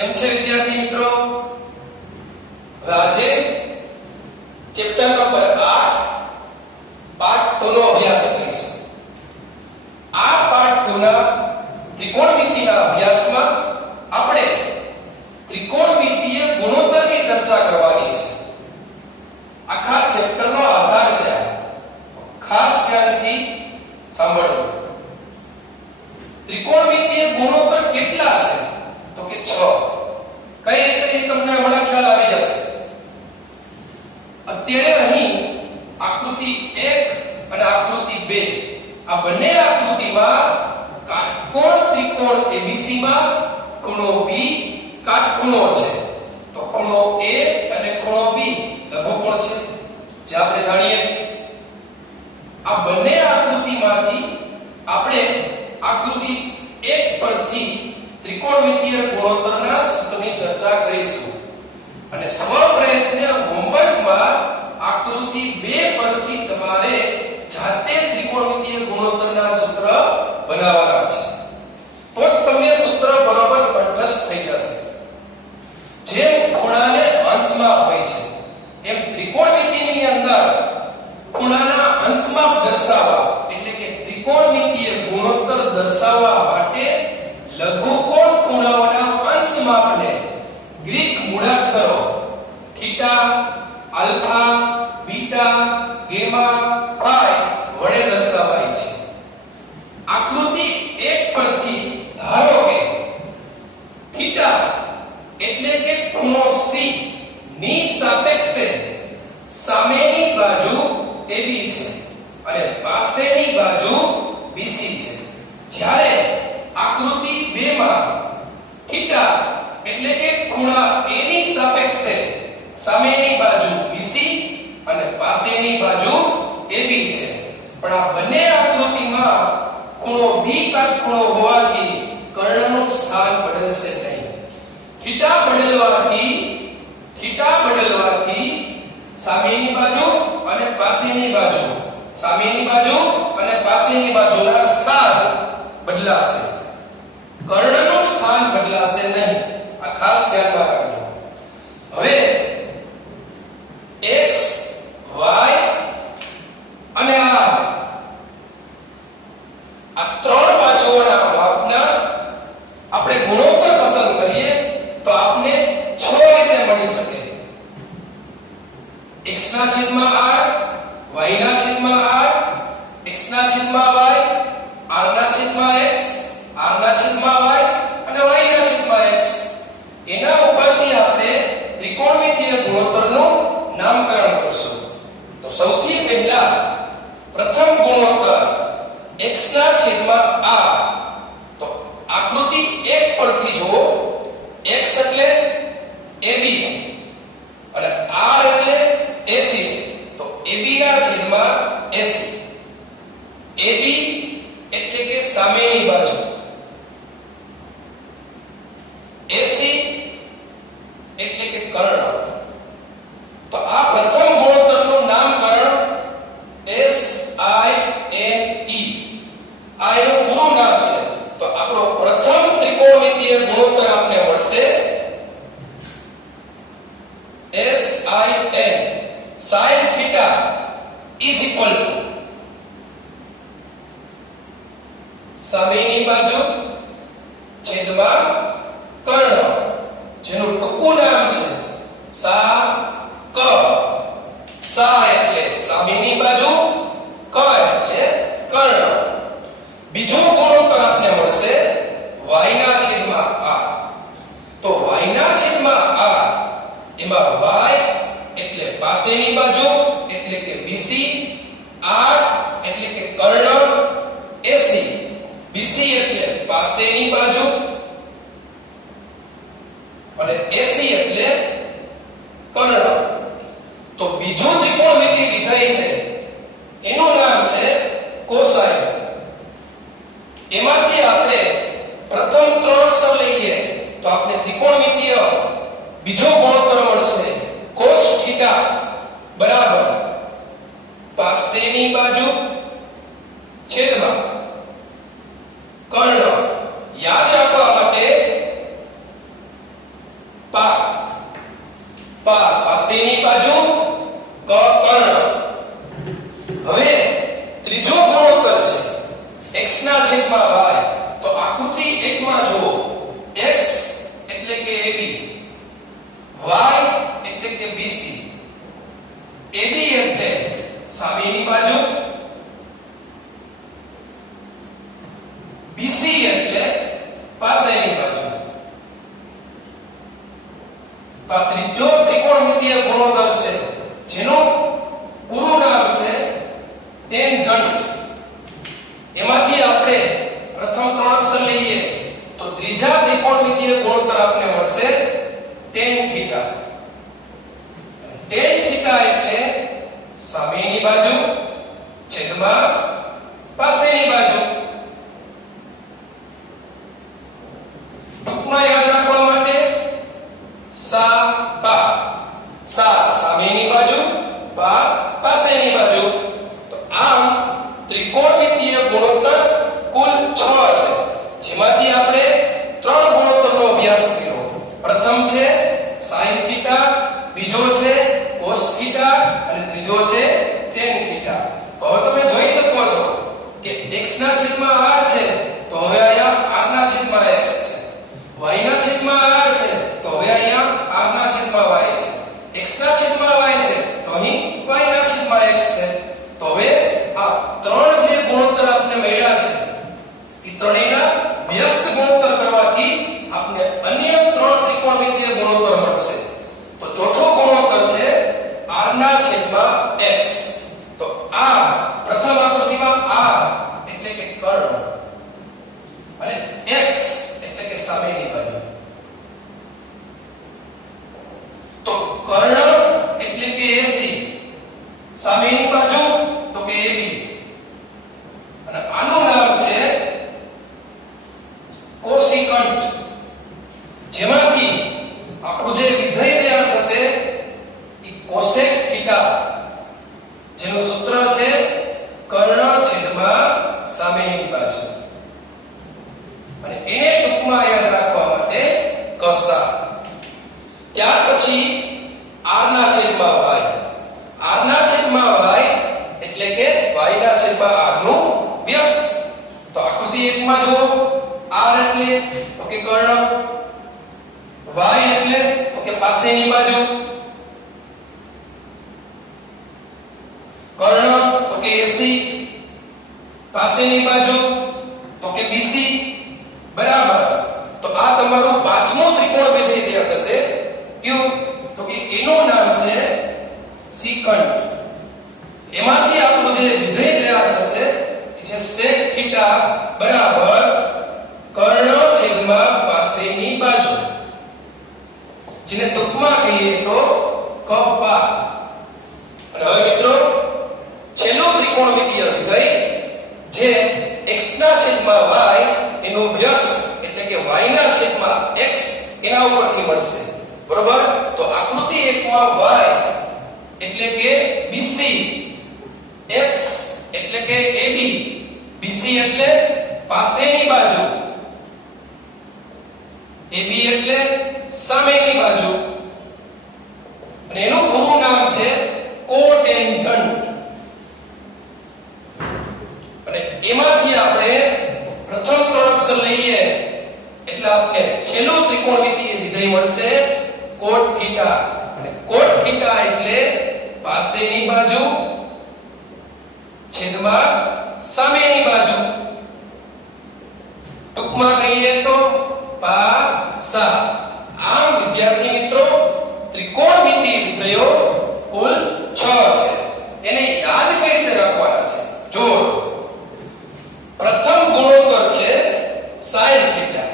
કેમ છે વિદ્યાર્થી મિત્રો? હવે આજે ચેપ્ટર નંબર 8 પાર્ટ 2 નો અભ્યાસ કરીશું. આ પાર્ટ 2 ના ત્રિકોણમિતિના અભ્યાસમાં આપણે ત્રિકોણમિતિય ગુણોત્તરની ચર્ચા કરવાની છે. આખા ચેપ્ટરનો આધાર છે. ખાસ ધ્યાનથી સાંભળો. ત્રિકોણમિતિય ગુણોત્તર કેટલા છે? તો કે 6. કઈ રીતે તમને હમણાં ખ્યાલ આવી જશે. અત્યારે અહીં આકૃતિ 1 અને આકૃતિ 2 આ બંને આકૃતિમાં કાટકોણ ત્રિકોણ ABC માં ખૂણો B કાટખૂણો છે. તો ખૂણો A અને ખૂણો B લઘુકોણ છે, જે આપણે જાણીએ છીએ. આ બંને આકૃતિમાંથી આપણે આકૃતિ 1 પરથી ત્રિકોણમિતિય ગુણોત્તરના સૂત્રની ચર્ચા કરીશું. અને સ્વપ્રયત્ન હોમવર્કમાં આકૃતિ 2 પરથી તમારે જાતે ત્રિકોણમિતિય ગુણોત્તરના સૂત્ર બનાવવાના છે. તો તમને સૂત્ર બરોબર કંઠસ્થ થઈ જશે. જેમ ખૂણાને અંશમાપ હોય છે, એમ ત્રિકોણમિતિની અંદર ખૂણાના અંશમાપ દર્શાવવા એટલે કે ત્રિકોણમિતિય ગુણોત્તર દર્શાવવા માટે લઘુકોણ ખૂણાઓના અંશમાપને ગ્રીક મૂળાક્ષરો થીટા, આલ્ફા, બીટા, ગેમા, પાઈ વડે દર્શાવાય છે. આકૃતિ 1 પરથી ધારો કે થીટા એટલે કે ખૂણો C ની સાપેક્ષે સામેની બાજુ AB છે અને પાસેની બાજુ BC છે. જ્યારે આકૃતિ 2 માં થીટા એટલે કે ખૂણા A ની સાપેક્ષે સામેની બાજુ BC અને પાસેની બાજુ AB છે. પણ આ બંને આકૃતિમાં ખૂણો B કાટખૂણો હોવાથી કર્ણનું સ્થાન બદલશે નહીં. થીટા બદલવાથી સામેની બાજુ અને પાસેની બાજુના સ્થાન બદલાશે. કર્ણનું સ્થાન બદલાશે નહીં. આ ખાસ ધ્યાનમાં રાખજો. હવે x y અને આ ત્રણ બાજુઓના માપના આપણે ગુણોત્તર પસંદ કરીએ તો આપને 6 રીતે મળી શકે. x ના છેદમાં r, y ના છેદમાં r, x ના છેદમાં y, r ના છેદમાં x, r ના છેદમાં y અને y ના છેદમાં x. એના ઉપરથી આપણે ત્રિકોણમિતિય ગુણોત્તરનું નામકરણ કરશું. તો સૌથી પહેલા પ્રથમ ગુણોત્તર x ના છેદમાં r. તો આકૃતિ 1 પરથી જુઓ, x એટલે AB છે અને r એટલે AC છે. તો AB ના છેદમાં AC. AB એટલે કે સામેની બાજુ, AC એટલે કે કર્ણ. તો આ પ્રથમ ગુણોત્તરનું નામકરણ SINE આ એનું પૂરું નામ છે. તો આપણો પ્રથમ ત્રિકોણમિતિય ગુણોત્તર આપને મળશે SIN. sin θ is equal to સામેની બાજુ છેદમાં કર્ણ, જેનું ટૂંકું નામ છે સા ક. સા એટલે સામેની બાજુ, ક એટલે કર્ણ. બીજો ગુણોત્તર આપને મળશે y ના છેદમાં r. તો y ના છેદમાં r એમાં y એટલે પાસેની બાજુ એટલે કે BC, r એટલે કે કર્ણ AC, BC એટલે પાસેની બાજુ અને AC એટલે કર્ણ. તો બીજું ત્રિકોણમિતિ વિધેય છે એનું નામ છે કોસાઇન. એમાંથી આપણે પ્રથમ 3 અક્ષર લઈએ તો આપણે ત્રિકોણમિતિય બીજો ગુણોત્તર મળશે cos θ બરાબર પાસેની બાજુ છેદમાં કર્ણ. યાદ રાખવા માટે y તો આકૃતિ 1 માં જુઓ x એટલે કે AB y એટલે કે BC AB એટલે સામેની બાજુ BC એટલે પાસેની બાજુ તો આ ત્રિજ્યો ત્રિકોણમિતિય ગુણોત્તર છે જેનું પૂરું નામ છે ટેન્જન્ટ એમાંથી આપણે પ્રથમ 3 અક્ષર લઈએ તો ત્રીજા ત્રિકોણમિતિય ગુણોત્તર આપને મળશે tan થીટા tan થીટા એટલે સામેની બાજુ છેદમાં પાસેની બાજુ ટૂંકમાં યાદ રાખવા માટે સા પા સા સામેની બાજુ પા પાસેની બાજુ તો આમ ત્રિકોણમિતિય ગુણોત્તર કુલ 6 છે જેમાંથી આપણે 3 ગુણોત્તરનો અભ્યાસ કર્યો પ્રથમ છે sin થીટા બીજો છે cos થીટા અને ત્રીજો છે tan થીટા હવે તમે જોઈ શકો છો કે x ના છેદમાં r છે તો હવે અહીંયા r ના છેદમાં x છે y ના છેદમાં r છે તો હવે અહીંયા r ના છેદમાં y છે x ના છેદમાં y છે તો અહીં y ના છેદમાં x છે તો હવે આ ત્રણ જે ગુણોત્તર આપને મળ્યા છે એ ત્રણેયના વ્યસ્ત ગુણોત્તર કરવાથી આપને અન્ય 3 ત્રિકોણમિતિય ગુણોત્તર મળશે તો ચોથો ગુણોત્તર છે r ના છેદમાં x તો r પ્રથમ આકૃતિમાં r એટલે કે કર્ણ અને x એટલે કે સામેની બાજુ તો કર્ણ એટલે કે AC સામેની બાજુ તો કે AB અને આનું નામ છે કોસિકન્ટ જેમાંથી આપણું જે વિધેય તૈયાર થશે એ કોસેક થીટા જેનું સૂત્ર છે કર્ણ છેદમાં સામેની બાજુ અને એને ટૂંકમાં યાદ રાખવા માટે કસા ત્યાર પછી r ના છેદમાં y r ના છેદમાં y એટલે કે y ના છેદમાં r નું વ્યસ્ત તો આકૃતિ 1 માં જુઓ r એટલે તો કે કર્ણ y એટલે તો કે પાસેની બાજુ કર્ણ તો કે AC પાસેની બાજુ તો કે BC બરાબર તો આ તમારું પાંચમું ત્રિકોણ વિધેય તૈયાર થશે કયું તો કે એનું નામ છે સિકન્ટ એમાંથી આપણું જે વિધેય તૈયાર થશે એ છે sec થીટા બરાબર કર્ણ છેદમાં પાસેની બાજુ જેને ટૂંકમાં કહીએ તો કપા અને હવે મિત્રો છેલ્લું ત્રિકોણમિતિય વિધેય જે x ના છેદમાં y એનો વ્યસ્ત એટલે કે y ના છેદમાં x એના ઉપરથી મળશે બરોબર તો આકૃતિ 1 માં y એટલે કે BC x એટલે કે AB BC એટલે પાસેની બાજુ AB એટલે સામેની બાજુ અને એનું પૂરું નામ છે કોટેન્જન્ટ અને એમાંથી આપણે પ્રથમ 3 અક્ષર લઈએ એટલે આપણે છેલ્લું ત્રિકોણમિતિય વિધેય મળશે કોટ થીટા અને કોટ થીટા એટલે પાસેની બાજુ છેદમાં સામેની બાજુ ટૂંકમાં કહીએ તો પાસા આમ વિદ્યાર્થી મિત્રો ત્રિકોણમિતિય વિધેયો કુલ 6 છે એને યાદ કઈ રીતે રાખવાના છે જો પ્રથમ ગુણોત્તર છે sin થીટા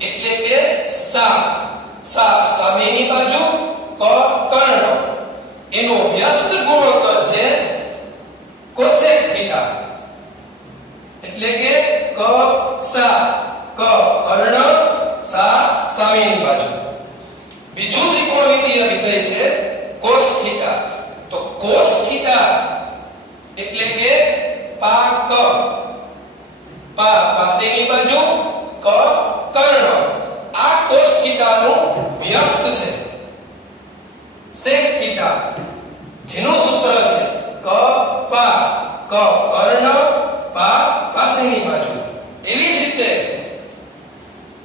એટલે કે સા સામેની બાજુ કર્ણ એનો વ્યસ્ત ગુણોત્તર છે કોસેક થીટા એટલે કે કર્ણ સામેની બાજુ બીજું ત્રિકોણમિતિય વિધેય છે cos થીટા તો cos થીટા એટલે કે પાસેની બાજુ કર્ણ આ cos થીટા નું વ્યસ્ત છે sec થીટા જેનું સૂત્ર છે કર્ણ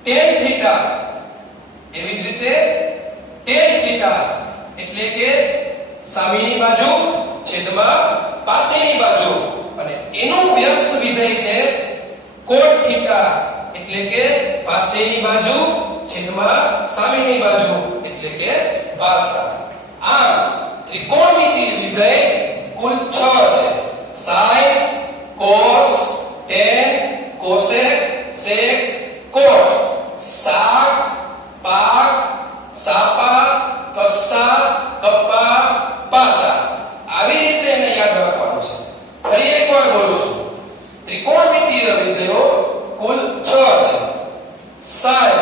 tan થીટા, એવી જ રીતે tan થીટા એટલે કે સામેની બાજુ છેદમાં પાસેની બાજુ, અને એનું વ્યસ્ત વિધેય છે cot થીટા એટલે કે પાસેની બાજુ છેદમાં સામેની બાજુ એટલે કે પાસા. આમ ત્રિકોણમિતિય વિધેય કુલ 6 છે: sin, cos, tan, cosec, sec, cot. સાક, પાક, સાપા, કસ્સા, કપ્પા, પાસા. આવી રીતે એને યાદ રાખવાનું છે. ફરી એકવાર બોલું છું. ત્રિકોણમિતિય વિધેયો કુલ 6 છે: sin,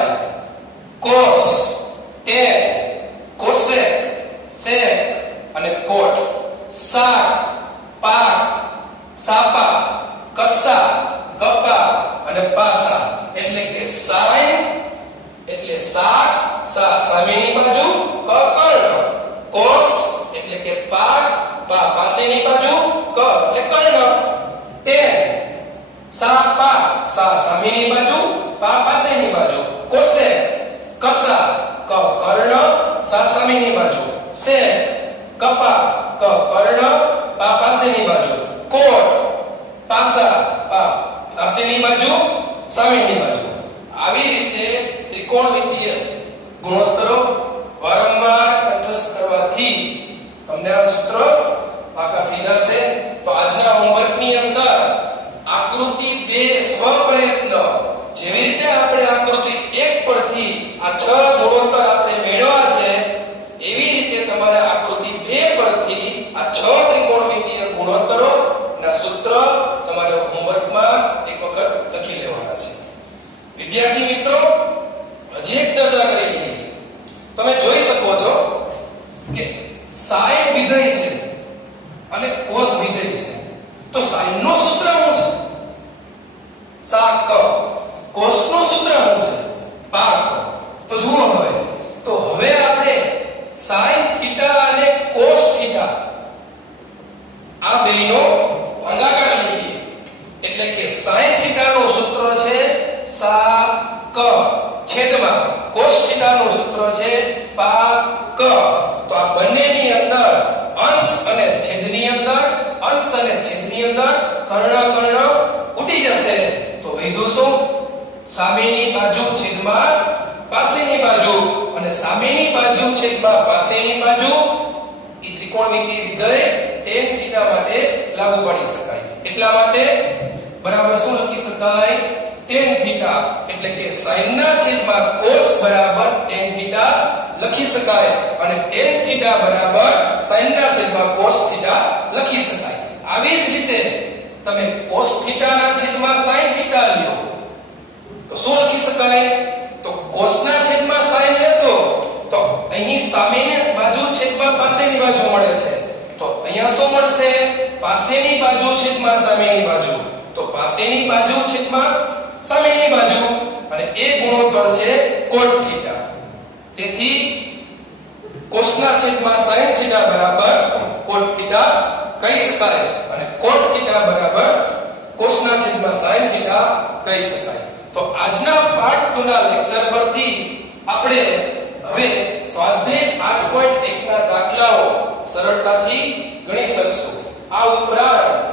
cos, tan, cosec, sec અને cot. સાક, પાક, સાપા, કસ્સા, કપ્પા અને પાસા. એટલે કે sin એટલે સાક, સા સામેની બાજુ, ક કર્ણ. cos એટલે કે પાક, પા પાસેની બાજુ, ક એટલે કર્ણ. tan સા પા, સા સામેની બાજુ, પા પાસેની બાજુ. cosec કસા, ક કર્ણ, સા સામેની બાજુ. sec કપા, ક કર્ણ, પા પાસેની બાજુ. cot પાસા, પા પાસેની બાજુ, સામેની બાજુ. આવી રીતે ત્રિકોણમિતિય ગુણોત્તરો વારંવાર કંઠસ્થ કરવાથી તમને આ સૂત્ર પાકા થઈ જશે. તો આજના હોમવર્કની અંદર આકૃતિ 2 સ્વપ્રયત્ન, જેવી રીતે આપણે આકૃતિ 1 પરથી આ 6 ગુણોત્તર આપણે મેળવ્યા છે, એવી રીતે તમારે આકૃતિ 2 પરથી આ 6 ત્રિકોણમિતિય ગુણોત્તરો ના સૂત્ર તમારે હોમવર્કમાં એક વખત લખી લેવાના છે. વિદ્યાર્થી મિત્રો, હજી એક ચર્ચા કરી લઈએ. તમે જોઈ શકો છો કે sin વિધેય છે અને cos વિધેય છે. તો sin નું સૂત્ર શું છે? સાક. cos નું સૂત્ર શું છે? પાક. તો જુઓ હવે આપણે sin થીટા અને cos થીટા આ બેનો ભાગાકાર લઈએ. એટલે કે sin થીટા નું સૂત્ર છે સાક છેદમાં cos થીટા નું સૂત્ર છે પાક. તો આ બંનેની અંદર અંશ અને છેદની અંદર, અંશ અને છેદની અંદર કર્ણ કર્ણ ઉડી જશે. તો વધ્યું શું? સામેની બાજુ છેદમાં પાસેની બાજુ, અને સામેની બાજુ છેદમાં પાસેની બાજુ એ ત્રિકોણમિતિય વિધેય tan થીટા માટે લાગુ પાડી શકાય. એટલા માટે બરાબર શું લખી શકાય? tan થીટા એટલે કે sin ના છેદમાં cos બરાબર tan થીટા લખી શકાય, અને tan થીટા બરાબર sin ના છેદમાં cos થીટા લખી શકાય. આવી જ રીતે તમે cos થીટા ના છેદમાં sin થીટા લ્યો તો શું લખી શકાય? તો cos ના છેદમાં sin લેશો તો અહીં સામેની બાજુ છેદમાં પાસેની બાજુ મળે છે. તો અહીંયા શું મળશે? પાસેની બાજુ છેદમાં સામેની બાજુ. તો પાસેની બાજુ છેદમાં સામેની બાજુ, અને એ ગુણોત્તર છે cot થીટા. તેથી cos ના છેદમાં sin થીટા બરાબર cot થીટા કહી શકાય, અને cot થીટા બરાબર cos ના છેદમાં sin થીટા કહી શકાય. તો આજના પાર્ટ 2 ના લેક્ચર પરથી આપણે હવે સ્વાધ્યાય 8.1 ના દાખલાઓ સરળતાથી ગણી શકશું. આ ઉપરાંત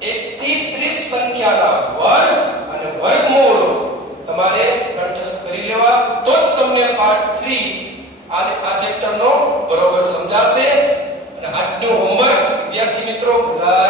1 થી 30 સંખ્યાના વર્ગ અને વર્ગમૂળો તમારે કંઠસ્થ કરી લેવા, તો જ તમને પાર્ટ 3 આ ચેપ્ટરનો બરોબર સમજાશે. અને આજનું હોમવર્ક વિદ્યાર્થી મિત્રો ભૂલાય